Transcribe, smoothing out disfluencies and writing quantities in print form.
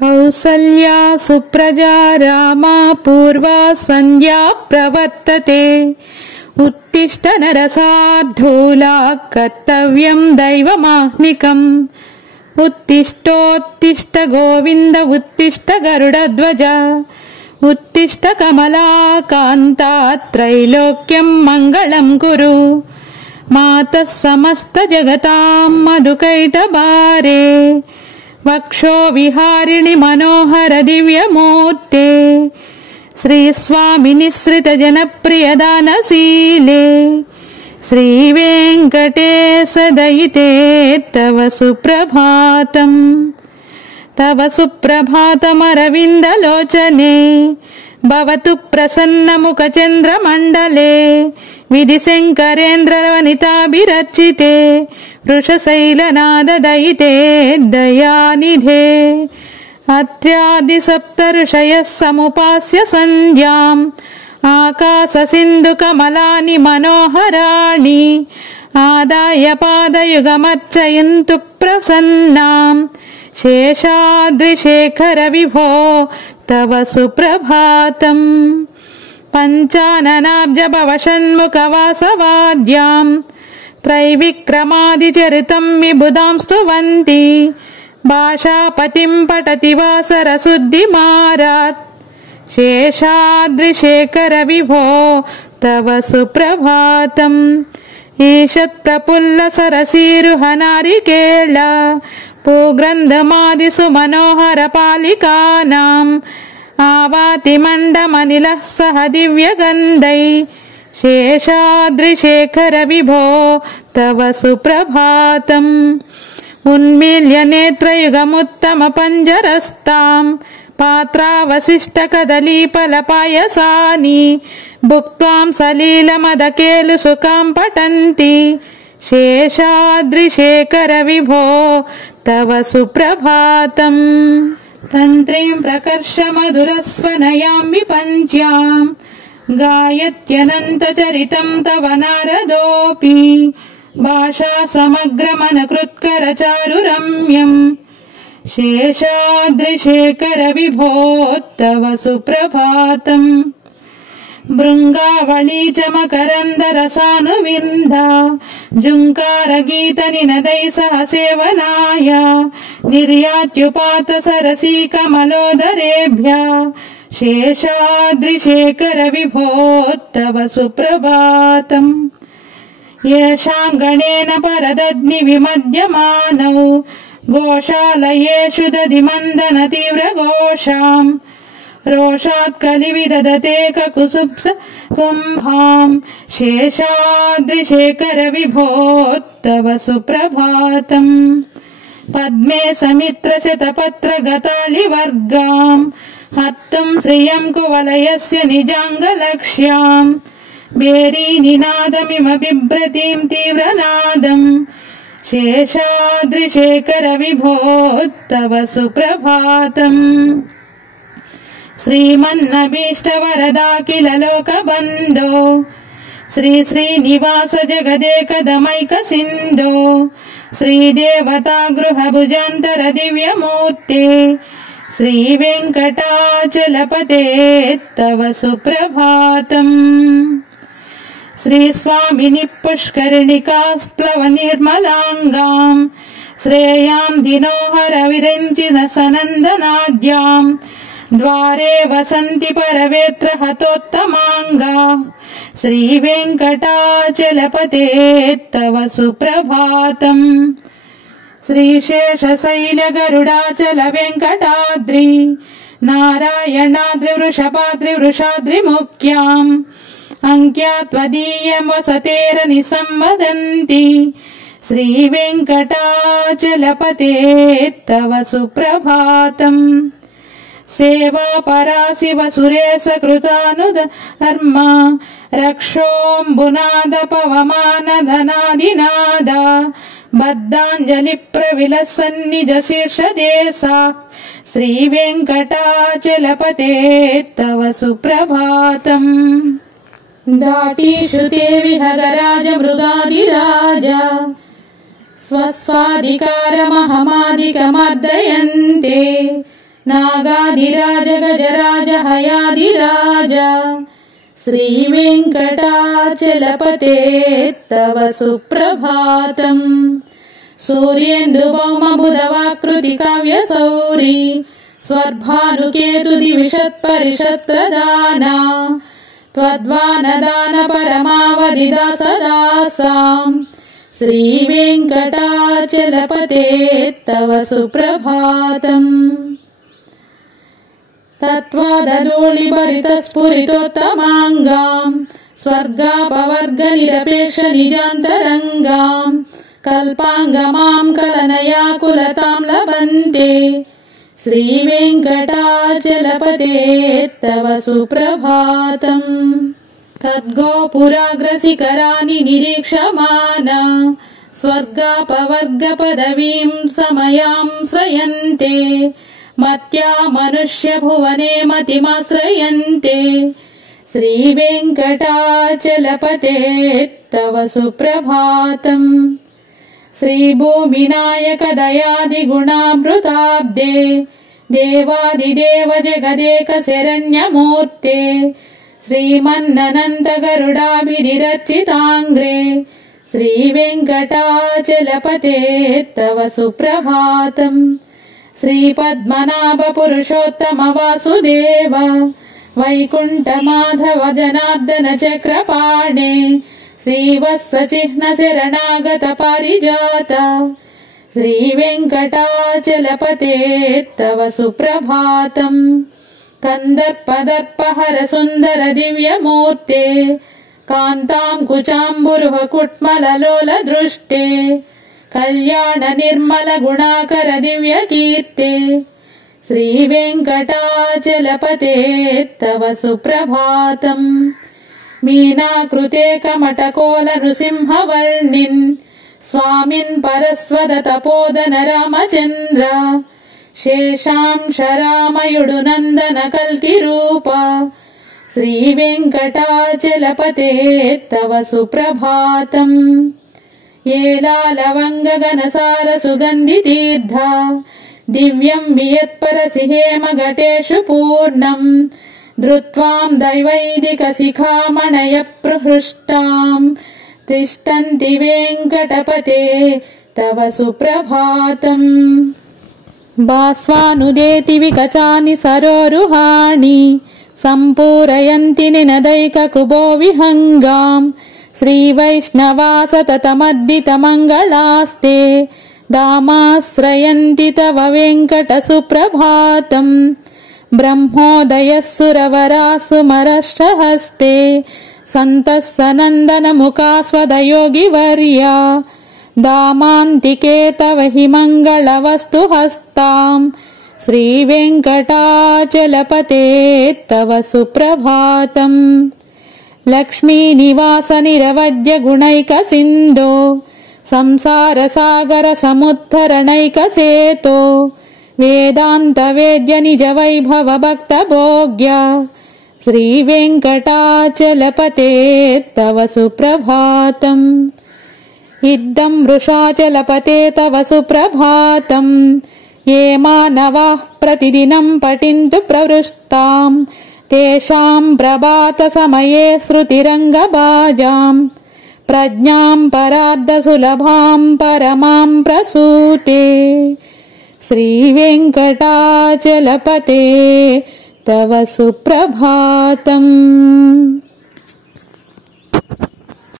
कौसल्या सुप्रजा रामा पूर्वा संध्या प्रवर्तते। उत्तिष्ठ नरसार्धूला कर्तव्यं दैवमाह्निकम्। उत्तिष्ठोत्तिष्ठ गोविन्द उत्तिष्ठ गरुडध्वज। उत्तिष्ठ कमलाकान्ता त्रैलोक्यं मङ्गलं कुरु। मातः समस्त जगतां मधुकैटभारे। वक्षो विहारिणि मनोहर दिव्यमूर्ते। श्रीस्वामिनि श्रित जनप्रिय दानशीले। श्रीवेङ्कटेश दयिते तव सुप्रभातम्। तव सुप्रभातमरविन्दलोचने। भवतु प्रसन्नमुखचन्द्रमण्डले। विधिशङ्करेन्द्रवनिताभिरर्चिते। वृषशैलनाददयिते दयानिधे। अत्र्यादिसप्तऋषयः समुपास्य सन्ध्याम्। आकाशसिन्धुकमलानि मनोहराणि। आदाय पादयुगमर्चयन्तु प्रसन्नाम्। शेषाद्रिशेखर विभो तव सुप्रभातम्। पञ्चाननाब्ज भवषण्मुखवासवाद्याम्। त्रैविक्रमादिचरितम् विबुधां स्तुवन्ति। भाषापतिम् पठति वासरशुद्धिमारात्। शेषाद्रिशेखर विभो तव सुप्रभातम्। ईषत्प्रफुल्ल सरसीरुहनारिकेळ। पूग्रन्थमादिषु मनोहर पालिकानाम्। आवाति मण्डमनिलः सह दिव्यगन्धै। शेषाद्रिशेखर विभो तव सुप्रभातम्। उन्मील्य नेत्रयुगमुत्तम पञ्जरस्ताम्। पात्रावशिष्टकदलीफलपायसानि। भुक्त्वां सलीलमदकेलु सुखां पठन्ति। शेषाद्रिशेखर विभो तव सुप्रभातम्। तन्त्रीं प्रकर्ष मधुरस्वनयामि पञ्च्याम्। गायत्यनन्तचरितं तव नारदोऽपि। भाषा समग्रमनकृत्कर चारुरम्यम्। शेषाद्रिशेखर विभो तव सुप्रभातम्। भृङ्गावळी च मकरन्दरसानुविन्दा। झुङ्कारगीतनिनदैः सह सेवनाय। निर्यात्युपात सरसी कमलोदरेभ्यः। शेषाद्रिशेखर विभो तव सुप्रभातम्। येषां गणेन परदग्नि विमध्यमानौ। गोशालयेषु दधिमन्दन तीव्रघोषाम्। रोषात् कलिविदधते ककुसुप्स कुम्भाम्। शेषाद्रिशेखर विभो तव सुप्रभातम्। पद्मे समित्र शतपत्र गताळिवर्गाम्। हत्तुम् श्रियम् कुवलयस्य निजाङ्गलक्ष्याम्। भेरीनिनादमिम बिभ्रतीम् तीव्रनादम्। शेषाद्रिशेखर विभो तव सुप्रभातम्। श्रीमन्नभीष्टवरदाखिल लोकबन्धो। श्री श्रीनिवास जगदेकदमैक सिन्धो। श्रीदेवता गृहभुजान्तर दिव्यमूर्ते। श्रीवेङ्कटाचलपते तव सुप्रभातम्। श्रीस्वामिनि पुष्करिणिकास्प्लव निर्मलाङ्गाम्। श्रेयाम् दिनोहर विरञ्चिन सनन्दनाद्याम्। द्वारे वसन्ति परवेत्र हतोत्तमाङ्गा। श्रीवेङ्कटाचलपते तव सुप्रभातम्। श्रीशेषशैल गरुडाचल वेङ्कटाद्रि। नारायणाद्रि वृषभाद्रि वृषाद्रिमुख्याम्। अङ्क्या त्वदीयम् वसतेरनिसंवदन्ति। श्रीवेङ्कटाचलपते तव सुप्रभातम्। सेवा परासि वसुरेश कृतानुधर्म। रक्षोऽम्बुनाद पवमान धनादिनाद। बद्धाञ्जलि प्रविलसन्निज शीर्षदेशा। श्रीवेङ्कटाचलपते तव सुप्रभातम्। दाटीषु ते विहगराज मृगादिराज। स्वस्वाधिकारमहमादिकमर्दयन्ते। नागाधिराज गजराज हयाधिराज श्रीवेङ्कटाचलपते तव सुप्रभातम् सूर्येन्दुभौमबुधवाकृति काव्यसौरी स्वर्भानुकेतुदिविषत्परिषत्प्रधाना त्वद्वानदान परमावधिदासदासाम् श्रीवेङ्कटाचलपते तव सुप्रभातम् तत्त्वादधूलिभरितस्फुरितोत्तमाङ्गाम् स्वर्गापवर्गनिरपेक्ष निजान्तरङ्गाम् कल्पाङ्गमाम् कलनयाकुलताम् लभन्ते श्रीवेङ्कटाचलपते तव सुप्रभातम् तद्गोपुराग्रशिखराणि निरीक्षमाना स्वर्गापवर्गपदवीम् समयाम् श्रयन्ते मत्या मनुष्यभुवने मतिमाश्रयन्ते श्रीवेङ्कटाचलपते तव सुप्रभातम् श्रीभूमिनायक दयादिगुणामृताब्दे देवादिदेव जगदेक शरण्यमूर्ते श्रीमन्ननन्त गरुडाभिधिरर्चिताङ्ग्रे श्रीवेङ्कटाचलपते तव सुप्रभातम् श्रीपद्मनाभ पुरुषोत्तम वासुदेव वैकुण्ठमाधव जनार्दन चक्रपाणे श्रीवत्सचिह्न शरणागत पारिजात श्रीवेङ्कटाचलपते तव सुप्रभातम् कन्दर्पदर्पहर सुन्दर दिव्यमूर्ते कान्ताम् कुचाम्बुरुह कुट्मललोल दृष्टे कल्याण निर्मल गुणाकर दिव्यकीर्ते श्रीवेङ्कटाचलपते तव सुप्रभातम् मीनाकृते कमटकोल नृसिंहवर्णिन् स्वामिन् परस्वद तपोदन रामचन्द्र शेषांश रामयुडु नन्दन कल्किरूप श्रीवेङ्कटाचलपते तव सुप्रभातम् येलालवङ्गगनसार सुगन्धितीर्थ दिव्यम् वियत्परसि हेमघटेषु पूर्णम् धृत्वाम् दैवैदिकशिखामणय प्रहृष्टाम् तिष्ठन्ति वेङ्कटपते तव सुप्रभातम् बाष्पानुदेति विकचानि सरोरुहाणि सम्पूरयन्ति निनदैककुबो विहङ्गाम् श्रीवैष्णवा सततमर्दितमङ्गलास्ते दामाश्रयन्ति तव वेङ्कट सुप्रभातम् ब्रह्मोदयः सुरवराः सुमरश्रहस्ते सन्तः सनन्दनमुखास्वदयोगिवर्या दामान्तिके तव हि मङ्गलवस्तु हस्ताम् श्रीवेङ्कटाचलपते तव सुप्रभातम् लक्ष्मीनिवास निरवद्य गुणैकसिन्धो संसारसागर समुद्धरणैकसेतो वेदान्त वेद्य निज वैभव भक्त भोग्य श्रीवेङ्कटाचलपते तव सुप्रभातम् इदं वृषाचलपते तव सुप्रभातम् ये मानवाः प्रतिदिनं पठन्तु प्रवृष्टाम् तेषाम् प्रभात समये श्रुतिरङ्गबाजाम् प्रज्ञाम् परार्ध सुलभाम् परमाम् प्रसूते श्रीवेङ्कटाचलपते तव सुप्रभातम्।